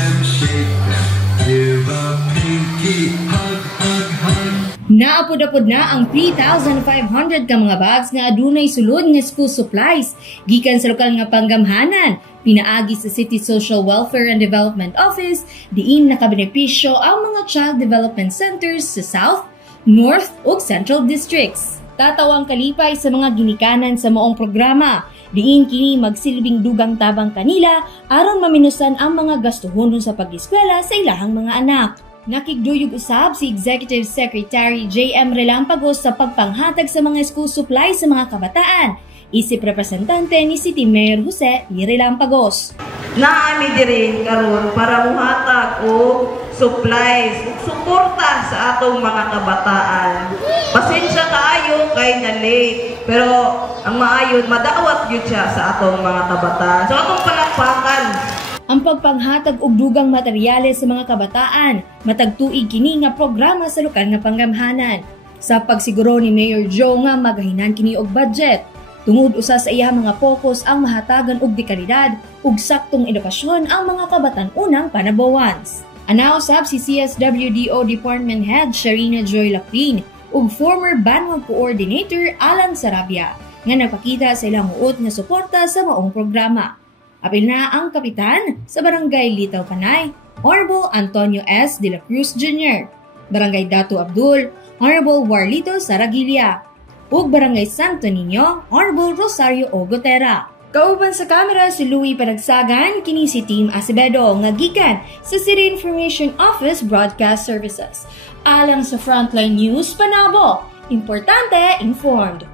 them, shake them, give a pinky hug, hug, hug. Naapod-apod na ang 3,500 ka mga bags nga adunay sulod nga school supplies gikan sa lokal nga panggamhanan. Pinaagi sa City Social Welfare and Development Office diin nakabenepisyo ang mga child development centers sa South, North ug Central Districts. Tatawang kalipay sa mga ginikanan sa maong programa. Diin kini magsilbing dugang tabang kanila aron maminusan ang mga gastuhon sa pag-eskwela sa ilahang mga anak. Nakigduyog usab si Executive Secretary J.M. Relampagos sa pagpanghatag sa mga school supplies sa mga kabataan. Isip representante ni City Mayor Jose Y. Relampagos. Naami diri karon para muhatag og supplies ug suporta sa atong mga kabataan. Pasensya kaayo kay na late, pero ang maayon madawat gyud siya sa atong mga kabataan. So atong palakpakan ang pagpanghatag og dugang materyales sa mga kabataan, matagtuig kini nga programa sa lokal nga panggamhanan. Sa pagsiguro ni Mayor Joe nga magahinan kini og budget, tungod usa sa iya mga focus ang mahatagan og dekalidad ug saktong edukasyon ang mga kabatan-unang panabawans. Anausab si CSWDO Department Head Sharina Joy Lacrin ug former Banwag Coordinator Alan Sarabia nga nagpakita sa ilang uot nga suporta sa maong programa. Apil na ang kapitan sa Barangay Litaw Panay, Honorable Antonio S. de la Cruz Jr., Barangay Datu Abdul, Honorable Warlito Saragilia, ug Barangay Santo Niño, Honorable Rosario O. Gotera. Kauban sa kamera si Louie Panagsagan, kini si Team Acevedo nga gikan sa City Information Office Broadcast Services. Alang sa Frontline News, Panabo, importante, informed.